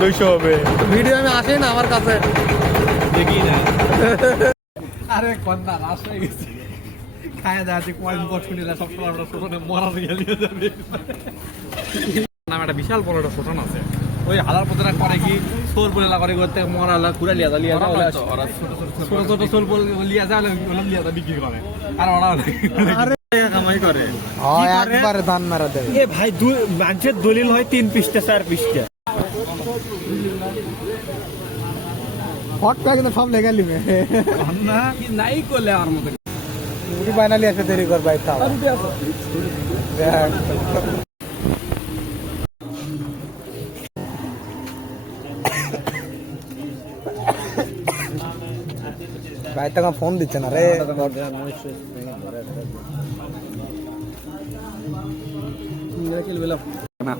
200 হবে ভিডিও আমি আসে না আমার কাছে দেখি না আরে কন্যা রাস হয়ে গেছে খায় যাচ্ছে কয়েন পর শুনিলা সব সময় আমরা শোষণে মরা নিয়ে যাবে নাম একটা বিশাল বড় একটা শোষণ আছে ওই হালার পথরা করে কি সোল বলে লাগরে করতে মরা লা কুড়া লিয়া যা ওরা ছোট ছোট সোল বলে লিয়া যা ওলা লিয়া যা বিক্রি করে আর ওরা আরে কামাই করে হয় একবারে ধান মারা দেয় এ ভাই রাজ্যের দলিল হয় 3 পৃষ্ঠা 4 পৃষ্ঠা হট প্যাক তো সব লেগে লিবে না নাই করলে আমার মতো মুড়ি ফাইনালি এসে দেরি কর ভাই তাও ভাই তো ফোন দিচ্ছে না রে না